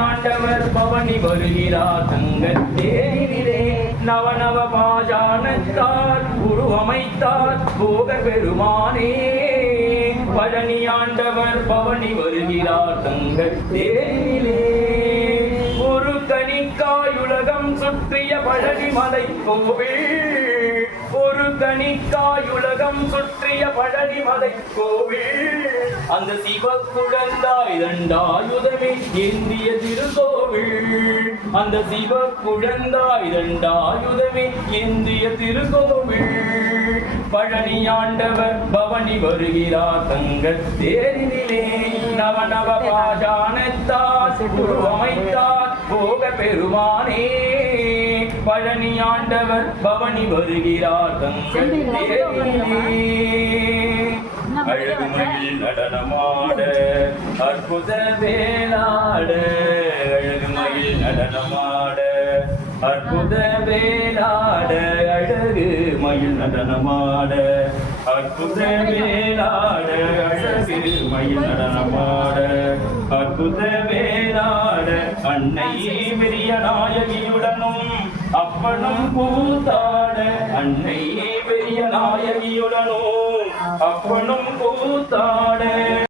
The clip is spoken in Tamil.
ஆண்டவர் பவனி வருகிறார் தங்கத்தேரிலே நவநவ பாஜானத்தார் உருவமைத்தார் போகர் பெருமானே பழனி ஆண்டவர் பவனி வருகிறார் தங்கத்தேரிலே ஒரு கணிக்காயுலகம் சுற்றிய பழனி மலை கோவில் ஒரு கணிக்காயுலகம் சுற்றிய பழனி மலை கோவில் அந்த சிவ குழந்தாய் தண்டாயுதமே ஏந்திய திருக்கோவில் அந்த சிவ குழந்தாய் தண்டாயுதமே ஏந்திய திருக்கோவில் பழனி ஆண்டவர் பவனி வருகிறார் தங்கத்தேரிலே நவநவ பாஜானத்தார் உருவமைத்தார் போக பெருமானே பழனி ஆண்டவர் பவனி வருகிறார் தங்கத்தேரிலே அழகுமயில் நடனமாட அற்புத வேளாட அழகுமயில் நடனமாட அற்புத வேளாட அழகு மயில் நடனமாட அற்புத வேளாட அழகு மயில் நடனமாட அற்புத வேளாட அன்னையே பெரிய நாயகியுடனும் அப்பனும் கூத்தாட அன்னையே பெரிய நாயகியுடனும் அப்பனும் கூத்தாட